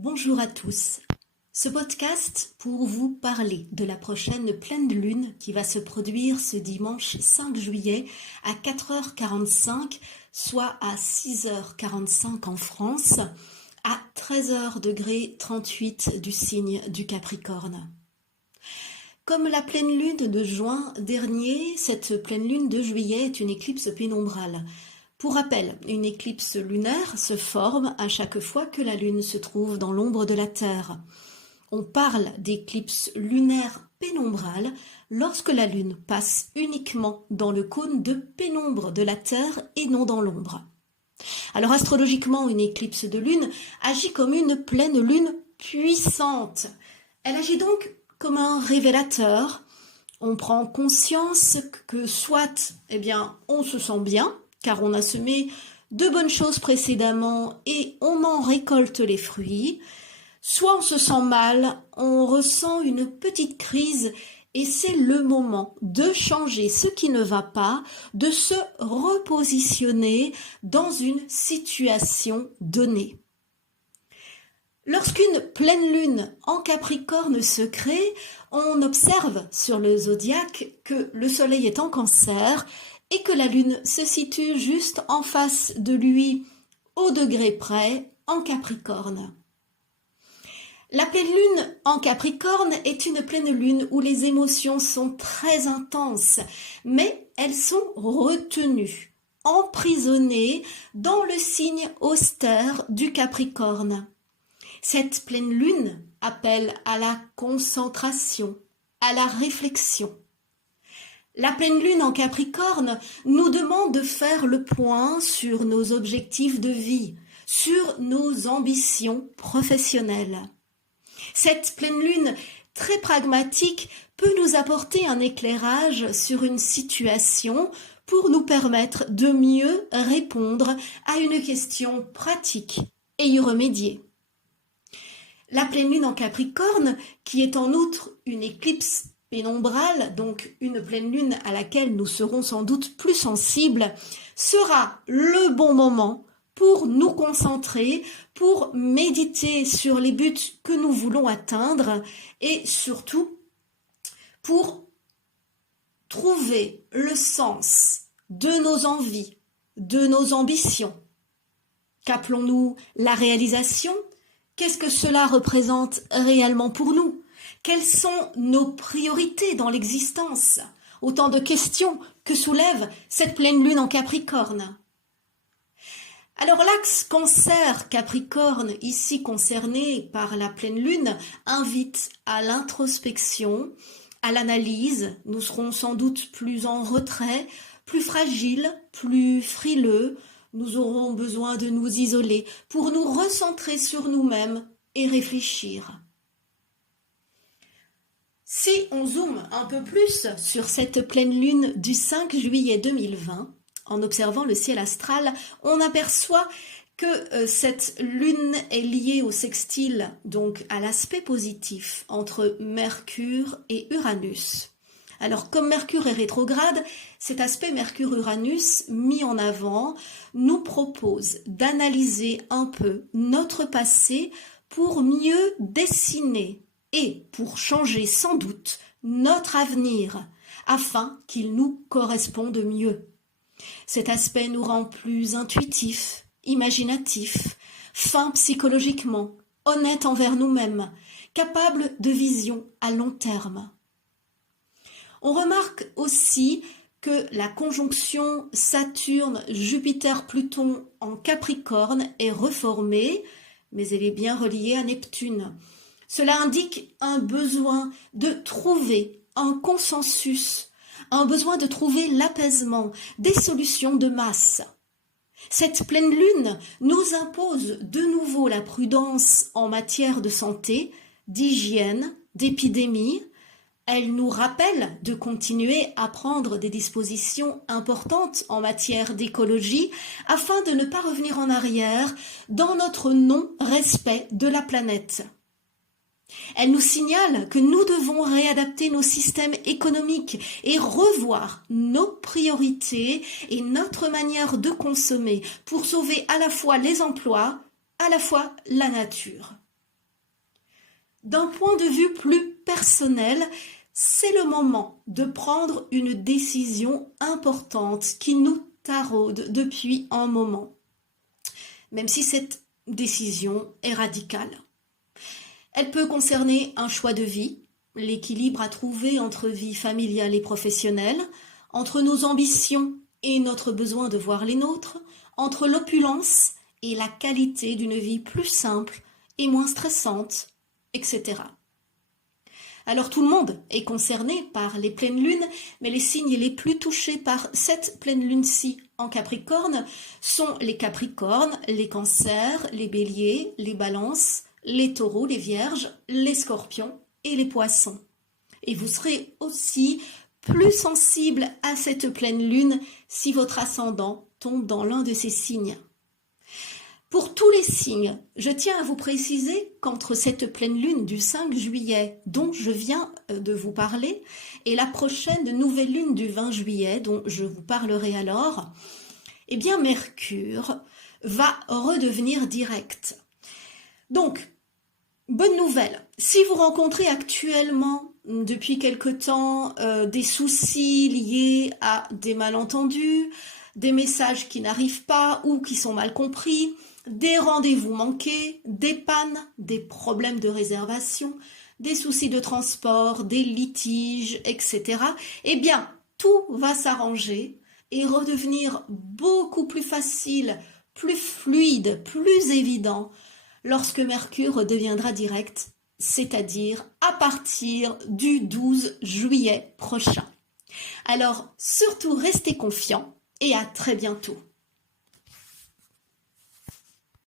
Bonjour à tous. Ce podcast pour vous parler de la prochaine pleine lune qui va se produire ce dimanche 5 juillet à 4h45, soit à 6h45 en France, à 13h38 du signe du Capricorne. Comme la pleine lune de juin dernier, cette pleine lune de juillet est une éclipse pénombrale. Pour rappel, une éclipse lunaire se forme à chaque fois que la Lune se trouve dans l'ombre de la Terre. On parle d'éclipse lunaire pénombrale lorsque la Lune passe uniquement dans le cône de pénombre de la Terre et non dans l'ombre. Alors astrologiquement, une éclipse de Lune agit comme une pleine Lune puissante. Elle agit donc comme un révélateur. On prend conscience que soit, on se sent bien, car on a semé de bonnes choses précédemment et on en récolte les fruits, soit on se sent mal, on ressent une petite crise et c'est le moment de changer ce qui ne va pas, de se repositionner dans une situation donnée. Lorsqu'une pleine lune en Capricorne se crée, on observe sur le zodiaque que le soleil est en Cancer et que la lune se situe juste en face de lui, au degré près, en Capricorne. La pleine lune en Capricorne est une pleine lune où les émotions sont très intenses, mais elles sont retenues, emprisonnées dans le signe austère du Capricorne. Cette pleine lune appelle à la concentration, à la réflexion. La pleine lune en Capricorne nous demande de faire le point sur nos objectifs de vie, sur nos ambitions professionnelles. Cette pleine lune très pragmatique peut nous apporter un éclairage sur une situation pour nous permettre de mieux répondre à une question pratique et y remédier. La pleine lune en Capricorne, qui est en outre une éclipse pénombrale, donc une pleine lune à laquelle nous serons sans doute plus sensibles, sera le bon moment pour nous concentrer, pour méditer sur les buts que nous voulons atteindre et surtout pour trouver le sens de nos envies, de nos ambitions. Qu'appelons-nous la réalisation ? Qu'est-ce que cela représente réellement pour nous ? Quelles sont nos priorités dans l'existence ? Autant de questions que soulève cette pleine lune en Capricorne. Alors l'axe Cancer-Capricorne, ici concerné par la pleine lune, invite à l'introspection, à l'analyse. Nous serons sans doute plus en retrait, plus fragiles, plus frileux. Nous aurons besoin de nous isoler pour nous recentrer sur nous-mêmes et réfléchir. Si on zoome un peu plus sur cette pleine lune du 5 juillet 2020, en observant le ciel astral, on aperçoit que cette lune est liée au sextile, donc à l'aspect positif entre Mercure et Uranus. Alors, comme Mercure est rétrograde, cet aspect Mercure-Uranus mis en avant nous propose d'analyser un peu notre passé pour mieux dessiner et pour changer sans doute notre avenir afin qu'il nous corresponde mieux. Cet aspect nous rend plus intuitifs, imaginatifs, fins psychologiquement, honnêtes envers nous-mêmes, capables de vision à long terme. On remarque aussi que la conjonction Saturne-Jupiter-Pluton en Capricorne est reformée, mais elle est bien reliée à Neptune. Cela indique un besoin de trouver un consensus, un besoin de trouver l'apaisement, des solutions de masse. Cette pleine lune nous impose de nouveau la prudence en matière de santé, d'hygiène, d'épidémie. Elle nous rappelle de continuer à prendre des dispositions importantes en matière d'écologie afin de ne pas revenir en arrière dans notre non-respect de la planète. Elle nous signale que nous devons réadapter nos systèmes économiques et revoir nos priorités et notre manière de consommer pour sauver à la fois les emplois, à la fois la nature. D'un point de vue plus personnel, c'est le moment de prendre une décision importante qui nous taraude depuis un moment, même si cette décision est radicale. Elle peut concerner un choix de vie, l'équilibre à trouver entre vie familiale et professionnelle, entre nos ambitions et notre besoin de voir les nôtres, entre l'opulence et la qualité d'une vie plus simple et moins stressante, etc. Alors tout le monde est concerné par les pleines lunes, mais les signes les plus touchés par cette pleine lune-ci en Capricorne sont les Capricornes, les Cancers, les Béliers, les Balances, les Taureaux, les Vierges, les Scorpions et les Poissons. Et vous serez aussi plus sensible à cette pleine lune si votre ascendant tombe dans l'un de ces signes. Pour tous les signes, je tiens à vous préciser qu'entre cette pleine lune du 5 juillet dont je viens de vous parler et la prochaine nouvelle lune du 20 juillet dont je vous parlerai alors, eh bien Mercure va redevenir direct. Donc, bonne nouvelle, si vous rencontrez actuellement depuis quelque temps des soucis liés à des malentendus, des messages qui n'arrivent pas ou qui sont mal compris, des rendez-vous manqués, des pannes, des problèmes de réservation, des soucis de transport, des litiges, etc. Eh bien, tout va s'arranger et redevenir beaucoup plus facile, plus fluide, plus évident lorsque Mercure redeviendra direct, c'est-à-dire à partir du 12 juillet prochain. Alors, surtout restez confiants et à très bientôt.